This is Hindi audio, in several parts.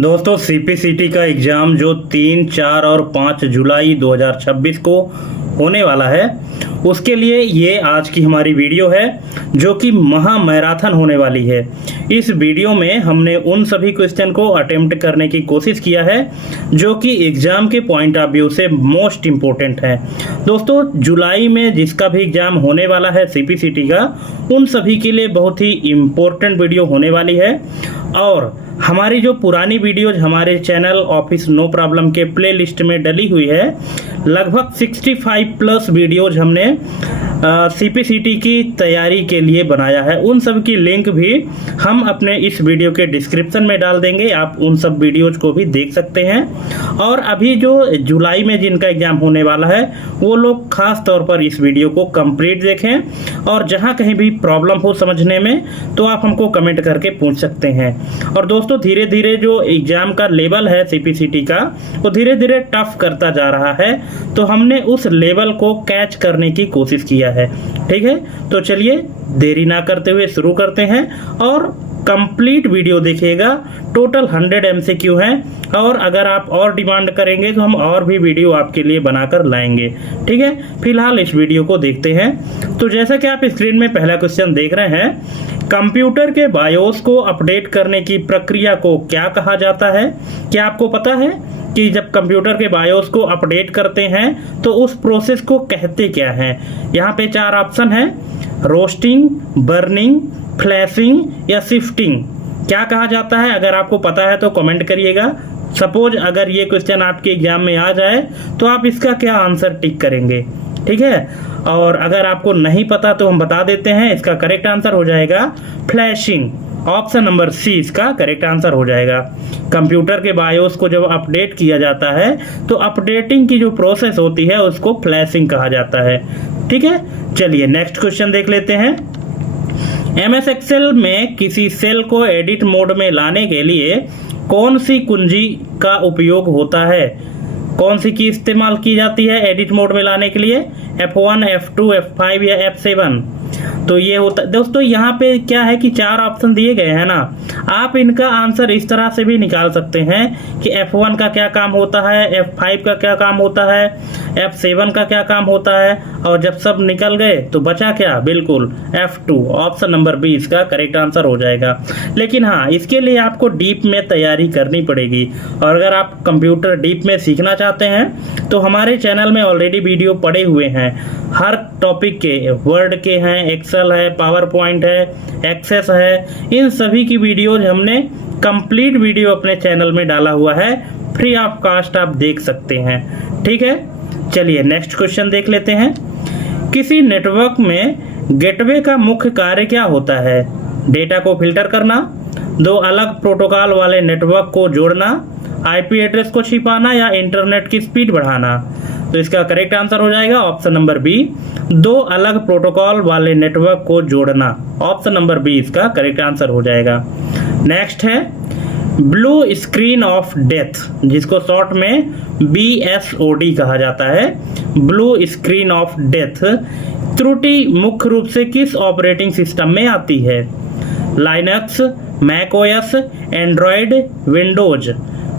दोस्तों सीपीसीटी का एग्ज़ाम जो 3, 4 और 5 जुलाई 2026 को होने वाला है, उसके लिए ये आज की हमारी वीडियो है जो कि महा मैराथन होने वाली है। इस वीडियो में हमने उन सभी क्वेश्चन को अटेम्प्ट करने की कोशिश किया है जो कि एग्ज़ाम के पॉइंट ऑफ व्यू से मोस्ट इम्पोर्टेंट है। दोस्तों जुलाई में जिसका भी एग्ज़ाम होने वाला है सीपीसीटी का, उन सभी के लिए बहुत ही इम्पोर्टेंट वीडियो होने वाली है। और हमारी जो पुरानी वीडियोज हमारे चैनल ऑफिस नो प्रॉब्लम के प्ले लिस्ट में डली हुई है, लगभग 65 प्लस वीडियोज हमने सीपीसीटी की तैयारी के लिए बनाया है। उन सब की लिंक भी हम अपने इस वीडियो के डिस्क्रिप्शन में डाल देंगे, आप उन सब वीडियोज को भी देख सकते हैं। और अभी जो जुलाई में जिनका एग्ज़ाम होने वाला है वो लोग खास तौर पर इस वीडियो को कंप्लीट देखें, और जहां कहीं भी प्रॉब्लम हो समझने में तो आप हमको कमेंट करके पूछ सकते हैं। और दोस्तों धीरे धीरे जो एग्ज़ाम का लेवल है सीपीसीटी का, वो धीरे धीरे टफ करता जा रहा है, तो हमने उस लेवल को कैच करने की कोशिश किया है। ठीक है, तो चलिए देरी ना करते हुए शुरू करते हैं और कंप्लीट वीडियो देखिएगा। टोटल 100 एमसीक्यू हैं, और अगर आप और डिमांड करेंगे तो हम और भी वीडियो आपके लिए बनाकर लाएंगे। ठीक है, फिलहाल इस वीडियो को देखते हैं। तो जैसा कि आप स्क्रीन में पहला क्वेश्चन देख रहे हैं, कंप्यूटर के बायोस को अपडेट करने की प्रक्रिया को क्या कहा जाता है? क्या आपको पता है कि जब कंप्यूटर के बायोस को अपडेट करते हैं तो उस प्रोसेस को कहते क्या हैं? यहाँ पे 4 ऑप्शन है: रोस्टिंग, बर्निंग, फ्लैशिंग या शिफ्टिंग। क्या कहा जाता है? अगर आपको पता है तो कमेंट करिएगा। सपोज अगर ये क्वेश्चन आपके एग्जाम में आ जाए तो आप इसका क्या आंसर टिक करेंगे? ठीक है, और अगर आपको नहीं पता तो हम बता देते हैं, इसका करेक्ट आंसर हो जाएगा फ्लैशिंग। ऑप्शन नंबर सी इसका करेक्ट आंसर हो जाएगा। कंप्यूटर के बायोस को जब अपडेट किया जाता है तो अपडेटिंग की जो प्रोसेस होती है उसको फ्लैशिंग कहा जाता है। ठीक है, चलिए नेक्स्ट क्वेश्चन देख लेते हैं। एमएस एक्सेल में किसी सेल को एडिट मोड में लाने के लिए कौन सी कुंजी का उपयोग होता है? कौन सी की इस्तेमाल की जाती है एडिट मोड में लाने के लिए? F1, F2, F5 या F7? तो ये होता दोस्तों, यहाँ पे क्या है कि 4 ऑप्शन दिए गए हैं ना, आप इनका आंसर इस तरह से भी निकाल सकते हैं कि F1 का क्या काम होता है, F5 का क्या काम होता है, F7 का क्या काम होता है, और जब सब निकल गए तो बचा क्या? बिल्कुल F2। ऑप्शन नंबर बी इसका करेक्ट आंसर हो जाएगा। लेकिन हाँ, इसके लिए आपको डीप में तैयारी करनी पड़ेगी, और अगर आप कंप्यूटर डीप में सीखना चाहते हैं तो हमारे चैनल में ऑलरेडी वीडियो पड़े हुए हैं हर टॉपिक के। वर्ड के हैं, एक्सेल है, पावर पॉइंट है, एक्सेस है, इन सभी की वीडियोज हमने कंप्लीट वीडियो अपने चैनल में डाला हुआ है, फ्री ऑफ कास्ट आप देख सकते हैं। ठीक है, चलिए नेक्स्ट क्वेश्चन देख लेते हैं। किसी नेटवर्क में गेटवे का मुख्य कार्य क्या होता है? डेटा को फिल्टर करना, 2 अलग प्रोटोकॉल वाले नेटवर्क को जोड़ना, आईपी एड्रेस को छिपाना या इंटरनेट की स्पीड बढ़ाना? तो इसका करेक्ट आंसर हो जाएगा ऑप्शन नंबर बी, 2 अलग प्रोटोकॉल वाले नेटवर्क को जोड़ना। ऑप्शन नंबर बी इसका करेक्ट आंसर हो जाएगा। नेक्स्ट है ब्लू स्क्रीन ऑफ डेथ, जिसको शॉर्ट में BSOD कहा जाता है। ब्लू स्क्रीन ऑफ डेथ त्रुटि मुख्य रूप से किस ऑपरेटिंग सिस्टम में आती है? Linux, macOS, Android, Windows?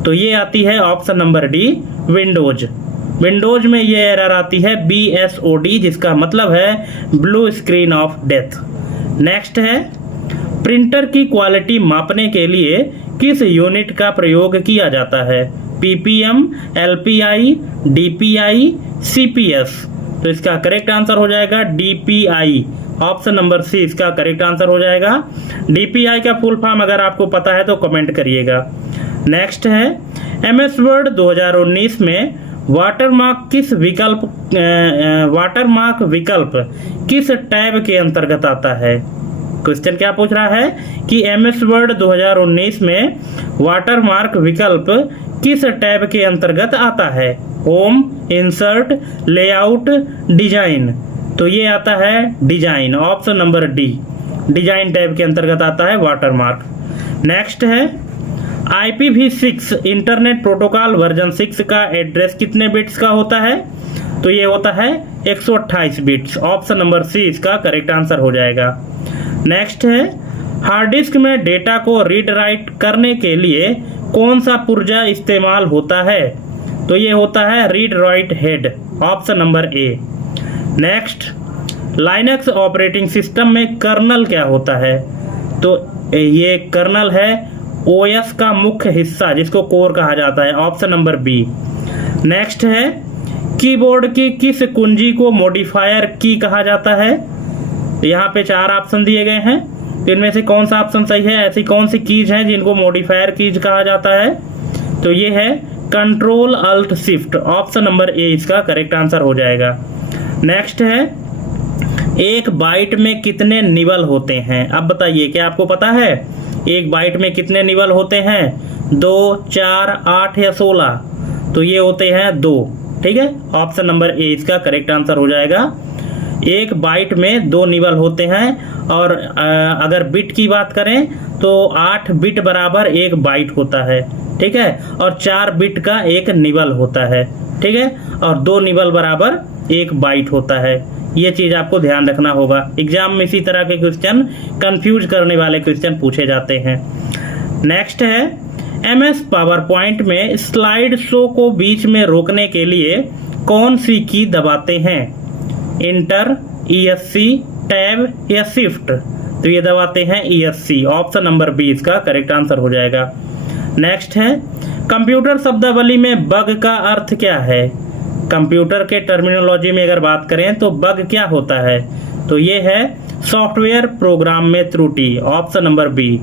तो ये आती है option number D, Windows. Windows में ये एरर आती है BSOD, जिसका मतलब है blue screen of death. Next है प्रिंटर की क्वालिटी मापने के लिए किस यूनिट का प्रयोग किया जाता है? PPM, LPI, DPI, CPS? तो इसका करेक्ट आंसर हो जाएगा DPI। ऑप्शन नंबर सी इसका करेक्ट आंसर हो जाएगा। DPI का फुल फॉर्म अगर आपको पता है तो कमेंट करिएगा। नेक्स्ट है MS वर्ड 2019 में वाटरमार्क विकल्प किस टैब के अंतर्गत आता है? क्वेश्चन क्या पूछ रहा है कि MS वर्ड 2019 में वाटरमार्क विकल्प किस टैब के अंतर्गत आता है? Home, insert, layout, design? तो ये आता है design. Option number D, design tab के अंतर्गत आता है वाटरमार्क। नेक्स्ट है IPv6 इंटरनेट प्रोटोकॉल वर्जन 6 का एड्रेस कितने बिट्स का होता है? तो ये होता है 128 बिट्स। ऑप्शन नंबर सी इसका करेक्ट आंसर हो जाएगा। नेक्स्ट है हार्ड डिस्क में डेटा को रीड राइट करने के लिए कौन सा पुर्जा इस्तेमाल होता है? तो ये होता है read write head, option number A. Next, Linux operating system में कर्नल क्या होता है? तो ये कर्नल है ओएस का मुख्य हिस्सा जिसको कोर कहा जाता है, ऑप्शन नंबर बी। नेक्स्ट है, कीबोर्ड की किस कुंजी को मॉडिफायर की कहा जाता है? यहाँ पे 4 ऑप्शन दिए गए हैं, इनमें से कौन सा ऑप्शन सही है? ऐसी कौन सी कीज हैं जिनको मॉडिफायर कीज कहा जाता है? तो ये है control alt shift, option number A इसका करेक्ट आंसर हो जाएगा। नेक्स्ट है, एक बाइट में कितने निबल होते हैं? अब बताइए, क्या आपको पता है एक बाइट में कितने निबल होते हैं? 2, 4, 8 या 16? तो ये होते हैं 2, ठीक है, ऑप्शन नंबर ए इसका करेक्ट आंसर हो जाएगा। एक बाइट में 2 निबल होते हैं, और अगर बिट की बात करें तो 8 बिट बराबर 1 बाइट होता है, ठीक है, और 4 बिट का 1 निबल होता है, ठीक है, और 2 निबल बराबर 1 बाइट होता है। ये चीज आपको ध्यान रखना होगा, एग्जाम में इसी तरह के क्वेश्चन, कंफ्यूज करने वाले क्वेश्चन पूछे जाते हैं। नेक्स्ट है, MS पावर पॉइंट में स्लाइड शो को बीच में रोकने के लिए कौन सी की दबाते हैं? इंटर, ESC, टैब या शिफ्ट? तो ये दबाते हैं ESC, ऑप्शन नंबर बी इसका करेक्ट आंसर हो जाएगा। नेक्स्ट है, कंप्यूटर शब्दावली में बग का अर्थ क्या है? कंप्यूटर के टर्मिनोलॉजी में अगर बात करें तो बग क्या होता है? तो ये है सॉफ्टवेयर प्रोग्राम में त्रुटि, option number B.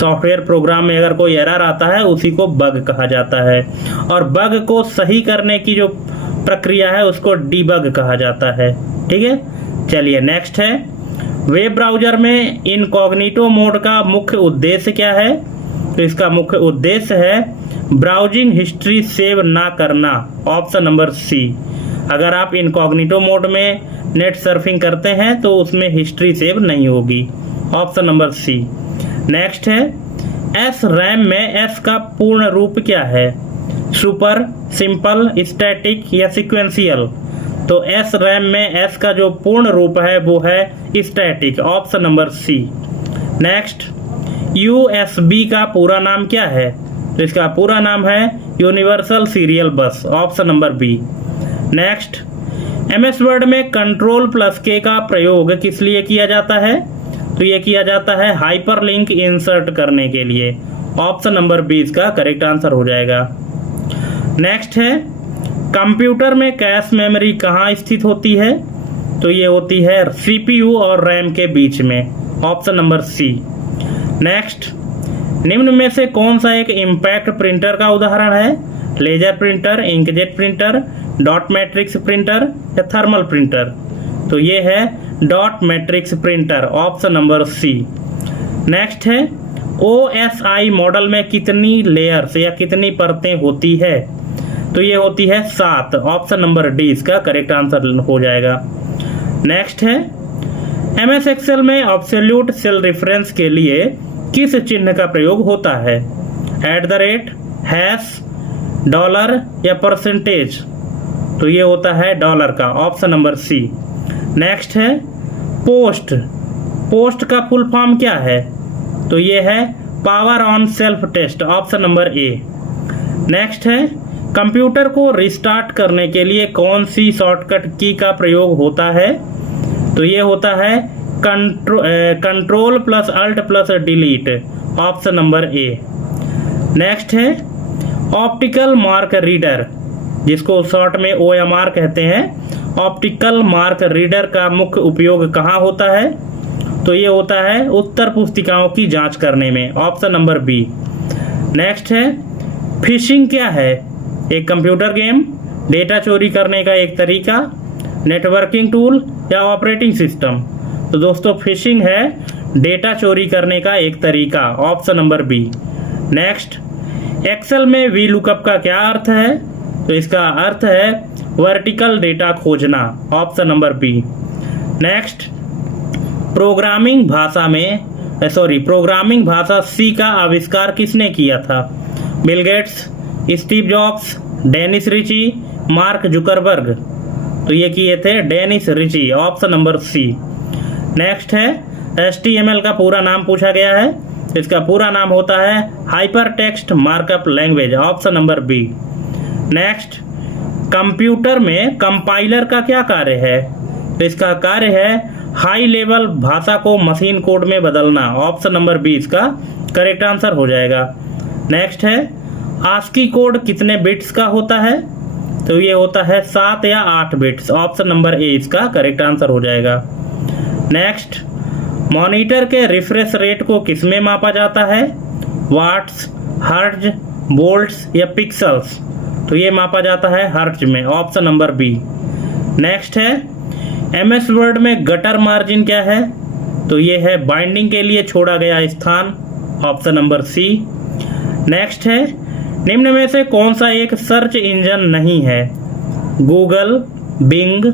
Software program में अगर कोई एरर आता है उसी को बग कहा जाता है, और बग को सही करने की जो प्रक्रिया है उसको डीबग कहा जाता है, ठीक है। चलिए नेक्स्ट है, वेब ब्राउजर में इनकॉग्निटो मोड का मुख्य उद्देश्य क्या है? तो इसका मुख्य उद्देश्य है ब्राउजिंग हिस्ट्री सेव ना करना, ऑप्शन नंबर सी। अगर आप इनकॉग्निटो मोड में नेट सर्फिंग करते हैं तो उसमें हिस्ट्री सेव नहीं होगी, ऑप्शन नंबर सी। नेक्स्ट है, एस रैम में एस का पूर्ण रूप क्या है? सुपर, सिंपल, स्टैटिक या सीक्वेंशियल? तो एस रैम में एस का जो पूर्ण रूप है वो है static, option number C. Next, USB का पूरा नाम क्या है? तो इसका पूरा नाम है universal serial bus, option number B. Next, MS word में Ctrl+K का प्रयोग किस लिए किया जाता है? तो ये किया जाता है हाइपरलिंक इंसर्ट करने के लिए, ऑप्शन नंबर बी इसका करेक्ट आंसर हो जाएगा। नेक्स्ट है, कंप्यूटर में कैश मेमोरी कहाँ स्थित होती है? तो ये होती है CPU और रैम के बीच में, ऑप्शन नंबर सी। नेक्स्ट, निम्न में से कौन सा एक इम्पैक्ट प्रिंटर का उदाहरण है? Laser printer, inkjet printer, dot matrix printer या थर्मल प्रिंटर? तो ये है dot matrix printer, option number C. Next है, OSI मॉडल में कितनी लेयर्स या कितनी परतें होती है? तो ये होती है 7, ऑप्शन नंबर डी इसका करेक्ट आंसर हो जाएगा। नेक्स्ट है, MS एक्सेल में एब्सोल्यूट सेल रेफरेंस के लिए किस चिन्ह का प्रयोग होता है? @ हैश, डॉलर या परसेंटेज? तो ये होता है डॉलर का, ऑप्शन नंबर सी। नेक्स्ट है, पोस्ट, पोस्ट का फुल फॉर्म क्या है? तो ये है power on self test, option number A. Next है, कंप्यूटर को रिस्टार्ट करने के लिए कौन सी शॉर्टकट की का प्रयोग होता है? तो ये होता है Ctrl+Alt+Delete, option number A. Next है, ऑप्टिकल मार्क रीडर, जिसको शॉर्ट में OMR कहते हैं, ऑप्टिकल मार्क रीडर का मुख्य उपयोग कहाँ होता है? तो ये होता है उत्तर पुस्तिकाओं की जांच करने में, ऑप्शन नंबर बी। नेक्स्ट है, फिशिंग क्या है? एक कंप्यूटर गेम, डेटा चोरी करने का एक तरीका, नेटवर्किंग टूल या ऑपरेटिंग सिस्टम? तो दोस्तों फिशिंग है डेटा चोरी करने का एक तरीका, option number B. Next, Excel में VLOOKUP का क्या अर्थ है? तो इसका अर्थ है वर्टिकल डेटा खोजना, option number B. Next, programming भाषा C का आविष्कार किसने किया था? Bill Gates, Steve Jobs, Dennis Ritchie, Mark Zuckerberg? तो ये किए थे Dennis Ritchie, option number C. Next है, HTML का पूरा नाम पूछा गया है। इसका पूरा नाम होता है hypertext markup language, option number B. Next, computer में कंपाइलर का क्या कार्य है? तो इसका कार्य है हाई लेवल भाषा को मशीन कोड में बदलना, ऑप्शन नंबर बी इसका करेक्ट आंसर हो जाएगा। नेक्स्ट है, आस्की कोड कितने बिट्स का होता है? तो ये होता है 7 या 8 बिट्स, ऑप्शन नंबर ए इसका करेक्ट आंसर हो जाएगा। नेक्स्ट, मॉनिटर के रिफ्रेश रेट को किस में मापा जाता है? वाट्स, हर्ट्ज, वोल्ट्स या पिक्सल्स? तो ये मापा जाता है हर्ट्ज में, ऑप्शन नंबर बी। नेक्स्ट है, एमएस वर्ड में गटर मार्जिन क्या है? तो ये है बाइंडिंग के लिए छोड़ा गया स्थान, ऑप्शन नंबर सी। नेक्स्ट है, निम्न में से कौन सा एक सर्च इंजन नहीं है? गूगल, बिंग,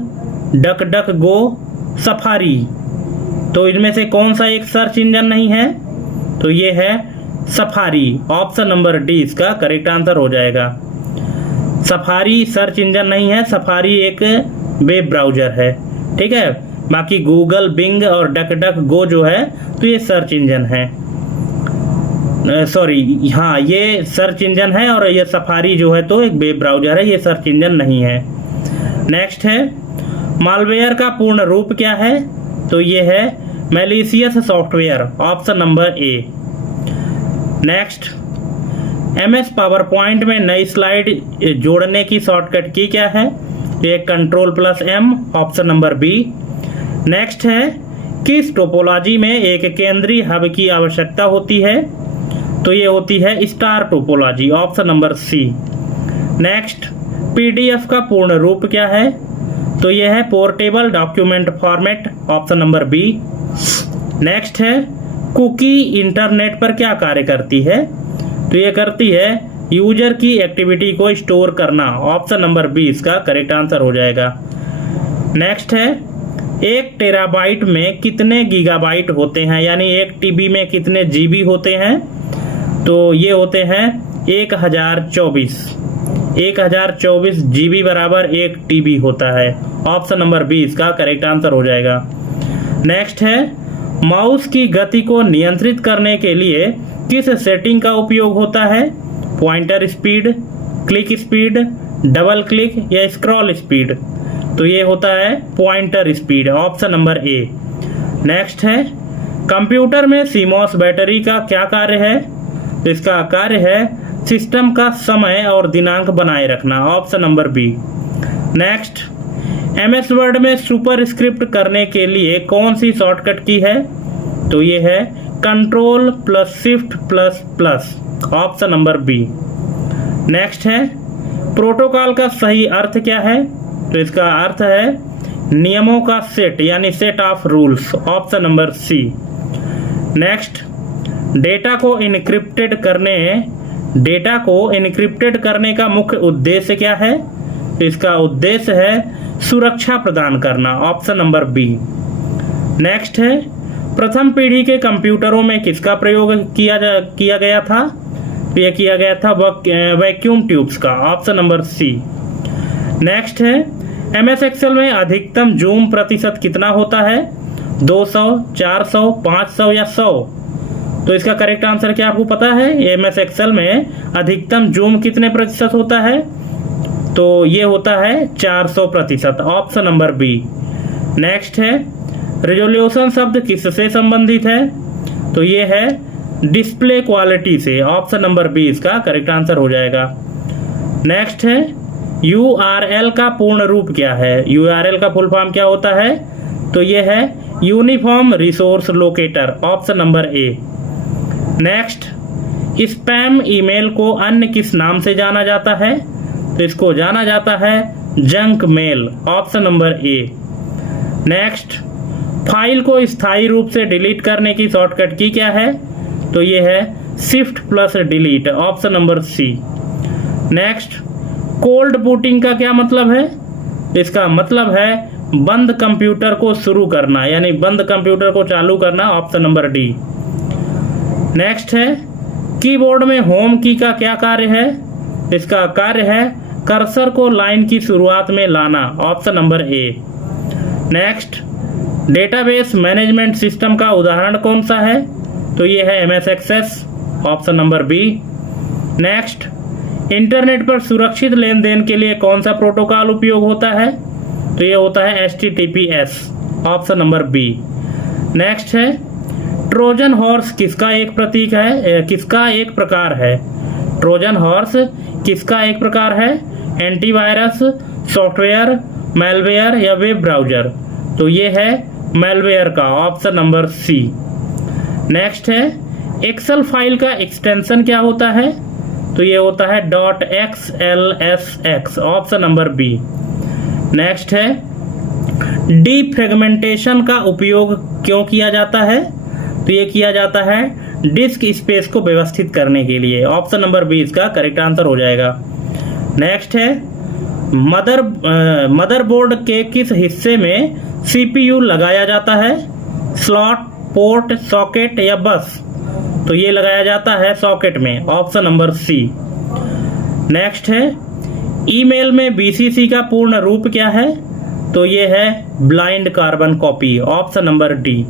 डक डक गो, सफारी? तो इनमें से कौन सा एक सर्च इंजन नहीं है? तो ये है सफारी, ऑप्शन नंबर डी इसका करेक्ट आंसर हो जाएगा। सफारी सर्च इंजन नहीं है, सफारी एक वेब ब्राउजर है, ठीक है। बाकी गूगल, बिंग और डक डक गो जो है तो ये सर्च इंजन है, सॉरी हाँ ये सर्च इंजन है, और ये सफारी जो है तो एक वेब ब्राउजर है, ये सर्च इंजन नहीं है। नेक्स्ट है, मालवेयर का पूर्ण रूप क्या है? तो ये है malicious software, option number A. Next, MS power point में नई स्लाइड जोड़ने की शॉर्टकट की क्या है? ये Ctrl+M, option number B. Next है, किस टोपोलॉजी में एक केंद्रीय हब की आवश्यकता होती है? तो ये होती है star topology, option number C. Next, PDF का पूर्ण रूप क्या है? तो ये है portable document format, option number B. Next है, कुकी इंटरनेट पर क्या कार्य करती है? तो ये करती है यूजर की एक्टिविटी को स्टोर करना, ऑप्शन नंबर बी इसका करेक्ट आंसर हो जाएगा। नेक्स्ट है, 1 टेराबाइट में कितने गीगाबाइट होते हैं, यानी 1 टीबी में कितने जीबी होते हैं? तो ये होते हैं 1024 जीबी बराबर 1 टीबी होता है, ऑप्शन नंबर बी इसका करेक्ट आंसर हो जाएगा। नेक्स्ट है, माउस की गति को नियंत्रित करने के लिए किस सेटिंग का उपयोग होता है? Pointer speed, click speed, double click या स्क्रॉल स्पीड? तो ये होता है pointer speed, option number A. Next है, कंप्यूटर में सीमॉस बैटरी का क्या कार्य है? तो इसका कार्य है सिस्टम का समय और दिनांक बनाए रखना, option number B. Next, MS Word में सुपरस्क्रिप्ट करने के लिए कौन सी शॉर्टकट की है? तो ये है Ctrl+Shift++, option number B. Next है, प्रोटोकॉल का सही अर्थ क्या है? तो इसका अर्थ है नियमों का सेट, यानी set of rules, option number C. Next, data को इनक्रिप्टेड करने का मुख्य उद्देश्य क्या है? तो इसका उद्देश्य है सुरक्षा प्रदान करना, ऑप्शन नंबर बी। नेक्स्ट है, प्रथम पीढ़ी के कंप्यूटरों में किसका प्रयोग किया गया था? यह किया गया था वैक्यूम ट्यूब्स का, ऑप्शन नंबर सी। नेक्स्ट है, एमएस एक्सेल में अधिकतम जूम प्रतिशत कितना होता है? 200, 400, 500 या 100? तो इसका करेक्ट आंसर क्या आपको पता है? एमएस एक्सेल में अधिकतम जूम कितने प्रतिशत होता है? तो ये होता है 400%, ऑप्शन नंबर बी। नेक्स्ट है, रिजोल्यूशन शब्द किससे संबंधित है? तो ये है डिस्प्ले क्वालिटी से, ऑप्शन नंबर बी इसका करेक्ट आंसर हो जाएगा। नेक्स्ट है, यूआरएल का पूर्ण रूप क्या है? यूआरएल का फुल फॉर्म क्या होता है? तो ये है uniform resource locator, option number A. Next, spam email को अन्य किस नाम से जाना जाता है? तो इसको जाना जाता है junk mail, option number A. Next, file को स्थायी रूप से डिलीट करने की शॉर्टकट की क्या है? तो ये है Shift+Delete, option number C. Next, cold booting का क्या मतलब है? इसका मतलब है बंद कंप्यूटर को शुरू करना, यानी बंद कंप्यूटर को चालू करना, ऑप्शन नंबर डी। नेक्स्ट है, कीबोर्ड में होम की का क्या कार्य है? इसका कार्य है कर्सर को लाइन की शुरुआत में लाना, option number A. Next, database management system का उदाहरण कौन सा है? तो ये है MS Access, option number B. Next, internet पर सुरक्षित लेन देन के लिए कौन सा प्रोटोकॉल उपयोग होता है? तो ये होता है HTTPS, option number B. Next है, ट्रोजन हॉर्स किसका एक प्रतीक है, किसका एक प्रकार है? ट्रोजन हॉर्स किसका एक प्रकार है? एंटीवायरस, सॉफ्टवेयर, मैलवेयर या वेब ब्राउजर? तो ये है मैलवेयर का, ऑप्शन नंबर सी। नेक्स्ट है, एक्सेल फाइल का एक्सटेंशन क्या होता है? तो ये होता है .xlsx, option number B. Next है, डीफ्रेगमेंटेशन का उपयोग क्यों किया जाता है? तो ये किया जाता है डिस्क स्पेस को व्यवस्थित करने के लिए, ऑप्शन नंबर बी इसका करेक्ट आंसर हो जाएगा। नेक्स्ट है, मदरबोर्ड के किस हिस्से में CPU लगाया जाता है? स्लॉट, पोर्ट, सॉकेट या बस? तो ये लगाया जाता है सॉकेट में, ऑप्शन नंबर सी। नेक्स्ट है, ईमेल में BCC का पूर्ण रूप क्या है? तो ये है blind carbon copy, option number D.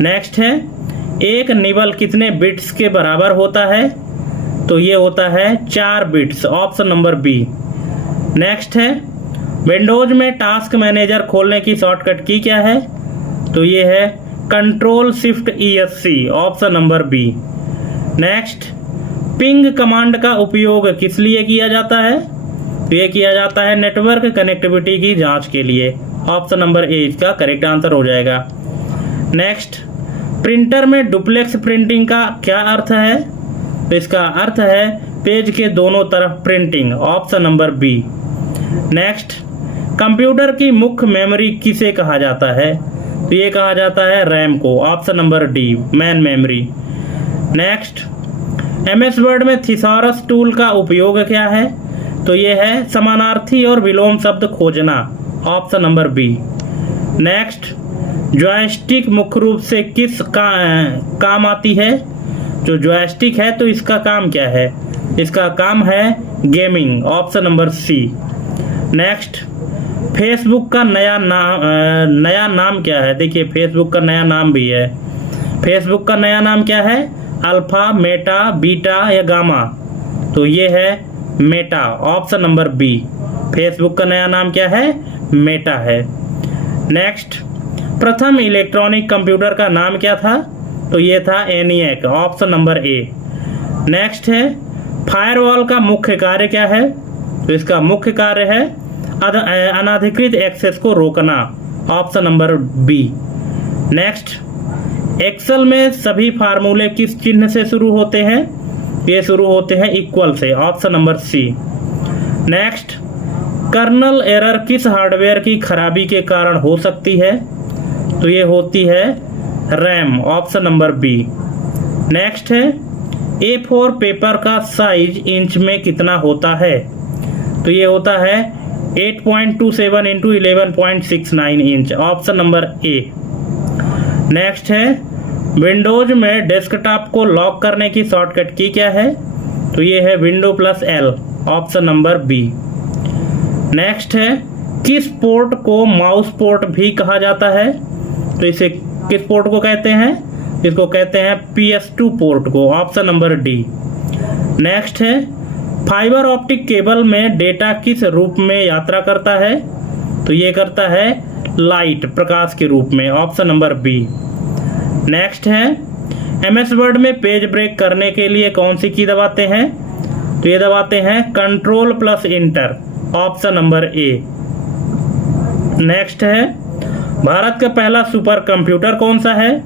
Next है, एक निबल कितने बिट्स के बराबर होता है? तो ये होता है 4 bits, option number B. Next है, विंडोज में टास्क मैनेजर खोलने की शॉर्टकट की क्या है? तो ये है Ctrl+Shift+ESC, option number B. Next, ping command का उपयोग किस लिए किया जाता है? तो ये किया जाता है नेटवर्क कनेक्टिविटी की जांच के लिए, ऑप्शन नंबर ए इसका करेक्ट आंसर हो जाएगा। नेक्स्ट, प्रिंटर में डुप्लेक्स प्रिंटिंग का क्या अर्थ है? तो इसका अर्थ है पेज के दोनों तरफ printing, option number B. Next, computer की मुख्य मेमोरी किसे कहा जाता है? तो ये कहा जाता है रैम को, option number D, man memory. Next, MS word में थिसॉरस टूल का उपयोग क्या है? तो ये है समानार्थी और विलोम शब्द खोजना, option number B. Next, joystick मुख्य रूप से किस काम आती है? जो जॉयस्टिक है तो इसका काम क्या है? इसका काम है gaming, option number C. Next, Facebook का नया नाम क्या है? देखिए फेसबुक का नया नाम भी है। फेसबुक का नया नाम क्या है? अल्फा, मेटा, बीटा या गामा? तो ये है Meta, option number B. Facebook का नया नाम क्या है? मेटा है। नेक्स्ट, प्रथम इलेक्ट्रॉनिक कंप्यूटर का नाम क्या था? तो ये था ENIAC, option number A. Next है, फायरवॉल का मुख्य कार्य क्या है? तो इसका मुख्य कार्य है अनाधिकृत एक्सेस को रोकना, option number B. Next, Excel में सभी फार्मूले किस चिन्ह से शुरू होते हैं? ये शुरू होते हैं इक्वल से, option number C. Next, kernel error किस हार्डवेयर की खराबी के कारण हो सकती है? तो ये होती है RAM, option number B. Next है, A4 पेपर का साइज इंच में कितना होता है? तो ये होता है 8.27 × 11.69 inch, option number A. Next है, विंडोज में डेस्कटॉप को लॉक करने की शॉर्टकट की क्या है? तो ये है Window+L, option number B. Next है, किस पोर्ट को माउस पोर्ट भी कहा जाता है? तो इसे किस पोर्ट को कहते हैं? इसको कहते हैं PS2 पोर्ट को, ऑप्शन नंबर डी। नेक्स्ट है, फाइबर ऑप्टिक केबल में डेटा किस रूप में यात्रा करता है? तो ये करता है लाइट, प्रकाश के रूप में, ऑप्शन नंबर बी। नेक्स्ट है, MS वर्ड में पेज ब्रेक करने के लिए कौन सी की दबाते हैं? तो ये दबाते हैं Ctrl+Enter, option number A. Next है, भारत का पहला सुपर कंप्यूटर कौन सा है?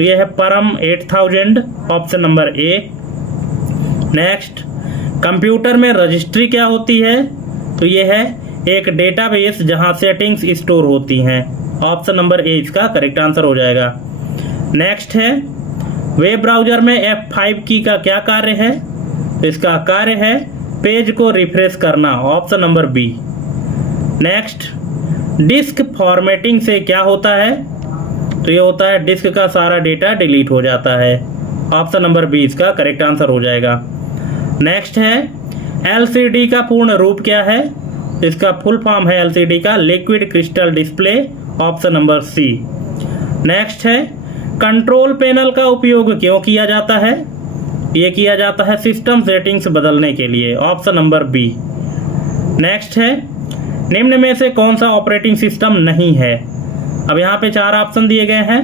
ये है परम 8000, option number A. Next, computer में रजिस्ट्री क्या होती है? तो ये है एक डेटाबेस जहां सेटिंग्स स्टोर होती हैं, ऑप्शन नंबर ए इसका करेक्ट आंसर हो जाएगा। नेक्स्ट है, वेब ब्राउजर में F5 की का क्या कार्य है? तो इसका कार्य है पेज को रिफ्रेश करना, option number B. Next, disk formatting से क्या होता है? तो ये होता है डिस्क का सारा डेटा डिलीट हो जाता है, ऑप्शन नंबर बी इसका करेक्ट आंसर हो जाएगा। नेक्स्ट है, LCD का पूर्ण रूप क्या है? इसका फुल फॉर्म है LCD का liquid crystal display, option number C. Next है, कंट्रोल पैनल का उपयोग क्यों किया जाता है? ये किया जाता है सिस्टम सेटिंग्स बदलने के लिए, ऑप्शन नंबर बी। नेक्स्ट है, निम्न में से कौन सा ऑपरेटिंग सिस्टम नहीं है? अब यहाँ पे 4 ऑप्शन दिए गए हैं,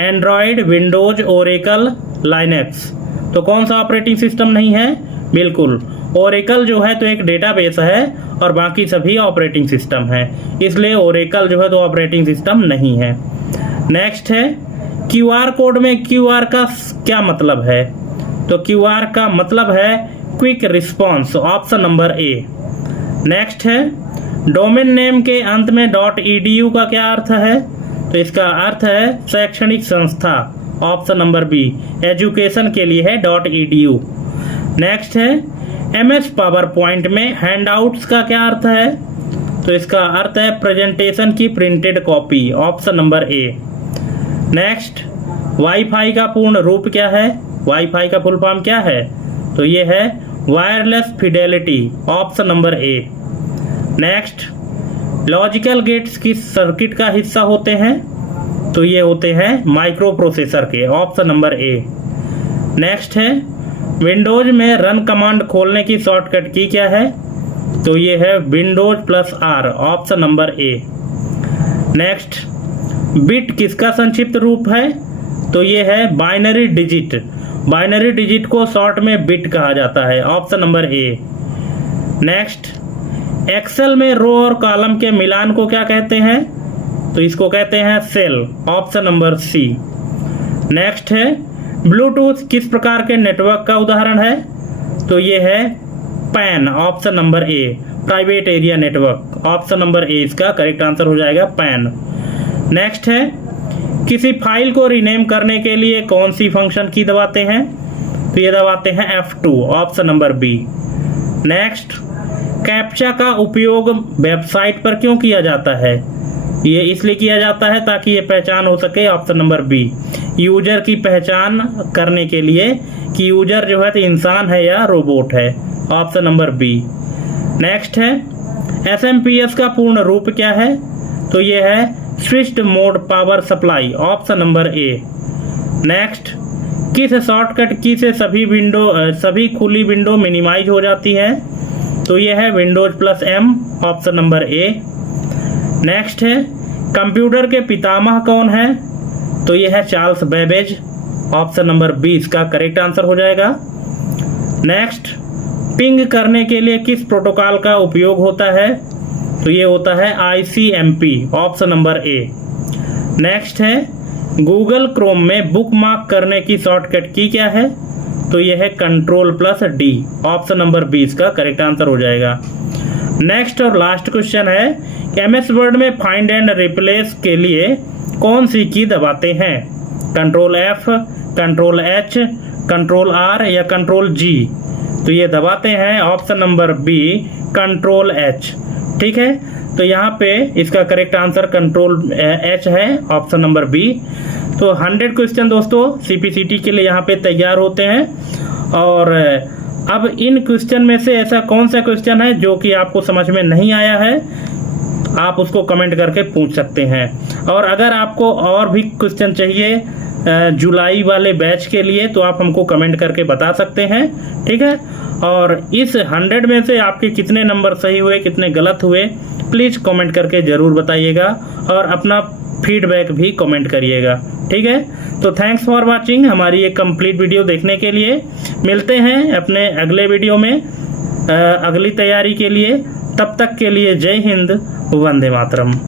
एंड्रॉयड, विंडोज, ओरेकल, लाइनेक्स। तो कौन सा ऑपरेटिंग सिस्टम नहीं है? बिल्कुल, ओरेकल जो है तो एक डेटाबेस है और बाकी सभी ऑपरेटिंग सिस्टम है, इसलिए ओरेकल जो है तो ऑपरेटिंग सिस्टम नहीं है। नेक्स्ट है, क्यूआर कोड में क्यूआर का क्या मतलब है? तो क्यूआर का मतलब है quick response, option number A. Next है, डोमेन नेम के अंत में .edu का क्या अर्थ है? तो इसका अर्थ है शैक्षणिक संस्था, ऑप्शन नंबर बी। एजुकेशन के लिए है .edu। नेक्स्ट है, MS पावर पॉइंट में हैंडआउट्स का क्या अर्थ है? तो इसका अर्थ है प्रेजेंटेशन की printed copy, option number A. Next, wifi का पूर्ण रूप क्या है? वाईफाई का फुल फॉर्म क्या है? तो ये है wireless fidelity, option number A. Next, logical gates किस सर्किट का हिस्सा होते हैं? तो ये होते हैं माइक्रो प्रोसेसर के, ऑप्शन नंबर ए। नेक्स्ट है, विंडोज में रन कमांड खोलने की शॉर्टकट की क्या है? तो ये है Windows+R, option number A. Next, bit किसका संक्षिप्त रूप है? तो ये है बाइनरी डिजिट। बाइनरी डिजिट को शॉर्ट में बिट कहा जाता है, option number A. Next, Excel में रो और कॉलम के मिलान को क्या कहते हैं? तो इसको कहते हैं cell, option number C. Next है, ब्लूटूथ किस प्रकार के नेटवर्क का उदाहरण है? तो ये है pan, option number A, private area network, option number A इसका करेक्ट आंसर हो जाएगा, पैन। नेक्स्ट है, किसी फाइल को रीनेम करने के लिए कौन सी फंक्शन की दबाते हैं? तो ये दबाते हैं F2, option number B. Next, captcha का उपयोग वेबसाइट पर क्यों किया जाता है? ये इसलिए किया जाता है ताकि ये पहचान हो सके, ऑप्शन नंबर बी। यूजर की पहचान करने के लिए कि यूजर जो है तो इंसान है या रोबोट है, ऑप्शन नंबर बी। नेक्स्ट है, SMPS का पूर्ण रूप क्या है? तो ये है switched mode power supply, option number A. Next, किस शॉर्टकट की से सभी खुली विंडो मिनिमाइज हो जाती है? तो ये है Windows+M, option number A. Next है, कंप्यूटर के पितामह कौन है? तो ये है Charles Babbage, option number B इसका करेक्ट आंसर हो जाएगा। नेक्स्ट, पिंग करने के लिए किस प्रोटोकॉल का उपयोग होता है? तो ये होता है ICMP, option number A. Next है, गूगल क्रोम में बुकमार्क करने की शॉर्टकट की क्या है? तो ये है Ctrl+D, ऑप्शन नंबर बी इसका करेक्ट आंसर हो जाएगा। नेक्स्ट और लास्ट क्वेश्चन है, MS वर्ड में फाइंड एंड रिप्लेस के लिए कौन सी की दबाते हैं? Ctrl+F, Ctrl+H, Ctrl+R या Ctrl+G? तो ये दबाते हैं, ऑप्शन नंबर बी, Ctrl+H। ठीक है, तो यहाँ पे इसका करेक्ट आंसर Ctrl+H है, ऑप्शन नंबर बी। तो 100 क्वेश्चन दोस्तों CPCT के लिए यहाँ पे तैयार होते हैं। और अब इन क्वेश्चन में से ऐसा कौन सा क्वेश्चन है जो कि आपको समझ में नहीं आया है, आप उसको कमेंट करके पूछ सकते हैं। और अगर आपको और भी क्वेश्चन चाहिए जुलाई वाले बैच के लिए तो आप हमको कमेंट करके बता सकते हैं, ठीक है। और इस 100 में से आपके कितने नंबर सही हुए, कितने गलत हुए, प्लीज़ कमेंट करके ज़रूर बताइएगा और अपना फीडबैक भी कमेंट करिएगा, ठीक है। तो थैंक्स फॉर वाचिंग हमारी ये कंप्लीट वीडियो देखने के लिए। मिलते हैं अपने अगले वीडियो में अगली तैयारी के लिए। तब तक के लिए जय हिंद, वंदे मातरम।